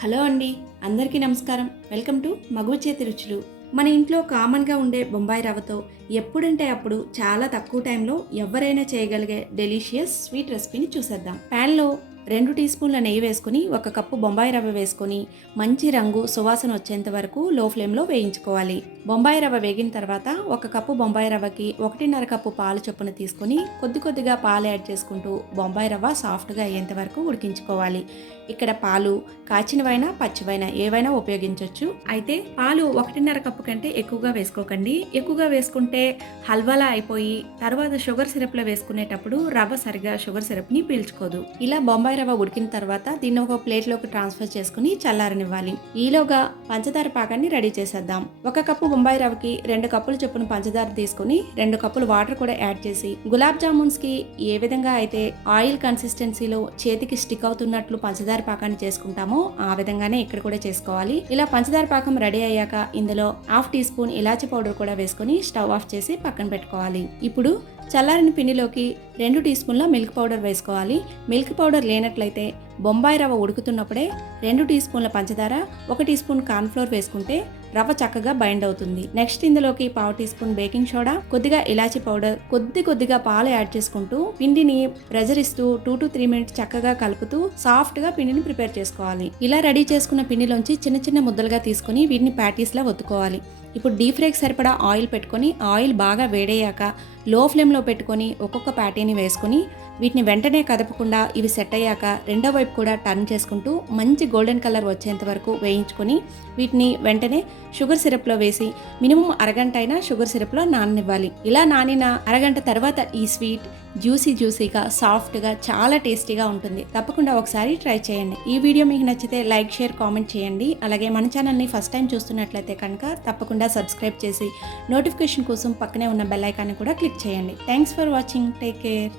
Hello అండి, అందరికీ నమస్కారం. వెల్కమ్ టు మగువ చేతి రుచులు. మన ఇంట్లో కామన్గా ఉండే బొంబాయి రవ్వతో ఎప్పుడంటే అప్పుడు చాలా తక్కువ టైంలో ఎవరైనా చేయగలిగే డెలిషియస్ స్వీట్ రెసిపీని చూసేద్దాం. ప్యాన్లో 2 టీ స్పూన్ల నెయ్యి వేసుకొని 1 కప్పు బొంబాయి రవ్వ వేసుకొని మంచి రంగు సువాసన వచ్చేంత వరకు లో ఫ్లేమ్లో వేయించుకోవాలి. బొంబాయి రవ్వ వేగిన తర్వాత 1 కప్పు బొంబాయి రవ్వకి 1.5 కప్పు పాలు చొప్పున తీసుకొని కొద్ది కొద్దిగా పాలు యాడ్ చేసుకుంటూ బొంబాయి రవ్వ సాఫ్ట్గా అయ్యేంత వరకు ఉడికించుకోవాలి. ఇక్కడ పాలు కాచినవైనా పచ్చివైనా ఏవైనా ఉపయోగించవచ్చు. అయితే పాలు 1.5 కప్పు కంటే ఎక్కువగా వేసుకోకండి. ఎక్కువగా వేసుకుంటే హల్వాలా అయిపోయి తర్వాత షుగర్ సిరప్లో వేసుకునేటప్పుడు రవ్వ సరిగా షుగర్ సిరప్ని పీల్చుకోదు. ఇలా బొంబాయి రవ్వ ఉడికిన తర్వాత దీన్ని ఒక ప్లేట్లోకి ట్రాన్స్ఫర్ చేసుకుని చల్లారనివ్వాలి. ఈలోగా పంచదార పాకాన్ని రెడీ చేసేద్దాం. 1 కప్పు బొంబాయి రవ్వకి 2 కప్పుల చొప్పున పంచదార తీసుకుని 2 కప్పులు వాటర్ కూడా యాడ్ చేసి గులాబ్ జామున్స్ కి ఏ విధంగా అయితే ఆయిల్ కన్సిస్టెన్సీలో చేతికి స్టిక్ అవుతున్నట్లు పంచదార పాకాన్ని చేసుకుంటామో ఆ విధంగానే ఇక్కడ కూడా చేసుకోవాలి. ఇలా పంచదార పాకం రెడీ అయ్యాక ఇందులో 1/2 టీ స్పూన్ ఇలాచి పౌడర్ కూడా వేసుకొని స్టవ్ ఆఫ్ చేసి పక్కన పెట్టుకోవాలి. ఇప్పుడు చల్లారిన పిండిలోకి 2 టీ స్పూన్ల మిల్క్ పౌడర్ వేసుకోవాలి. మిల్క్ పౌడర్ లేనట్లయితే బొంబాయి రవ్వ ఉడుకుతున్నప్పుడే 2 టీ స్పూన్ల పంచదార 1 టీ స్పూన్ కార్న్ ఫ్లోర్ వేసుకుంటే రవ్వ చక్కగా బైండ్ అవుతుంది. నెక్స్ట్ ఇందులోకి 1/2 టీ స్పూన్ బేకింగ్ సోడా, కొద్దిగా ఇలాచి పౌడర్, కొద్దిగా పాలు యాడ్ చేసుకుంటూ పిండిని ప్రెజర్ ఇస్తూ 2 to 3 మినిట్స్ చక్కగా కలుపుతూ సాఫ్ట్ గా పిండిని ప్రిపేర్ చేసుకోవాలి. ఇలా రెడీ చేసుకున్న పిండిలోంచి చిన్న చిన్న ముద్దలుగా తీసుకుని వీటిని ప్యాటీస్ లా ఒత్తుకోవాలి. ఇప్పుడు డీప్ ఫ్రైకి సరిపడా ఆయిల్ పెట్టుకొని ఆయిల్ బాగా వేడయ్యాక లో ఫ్లేమ్లో పెట్టుకొని ఒక్కొక్క ప్యాటీని వేసుకొని వీటిని వెంటనే కదపకుండా ఇవి సెట్ అయ్యాక రెండో వైపు కూడా టర్న్ చేసుకుంటూ మంచి గోల్డెన్ కలర్ వచ్చేంత వరకు వేయించుకొని వీటిని వెంటనే షుగర్ సిరప్లో వేసి మినిమం అరగంట అయినా షుగర్ సిరప్లో నాననివ్వాలి. ఇలా నానిన అరగంట తర్వాత ఈ స్వీట్ జ్యూసీగా సాఫ్ట్గా చాలా టేస్టీగా ఉంటుంది. తప్పకుండా ఒకసారి ట్రై చేయండి. ఈ వీడియో మీకు నచ్చితే లైక్, షేర్, కామెంట్ చేయండి. అలాగే మన ఛానల్ని ఫస్ట్ టైం చూస్తున్నట్లయితే కనుక తప్పకుండా సబ్స్క్రైబ్ చేసి నోటిఫికేషన్ కోసం పక్కనే ఉన్న బెల్ ఐకాన్ని కూడా క్లిక్ చేయండి. Thanks for watching. Take care.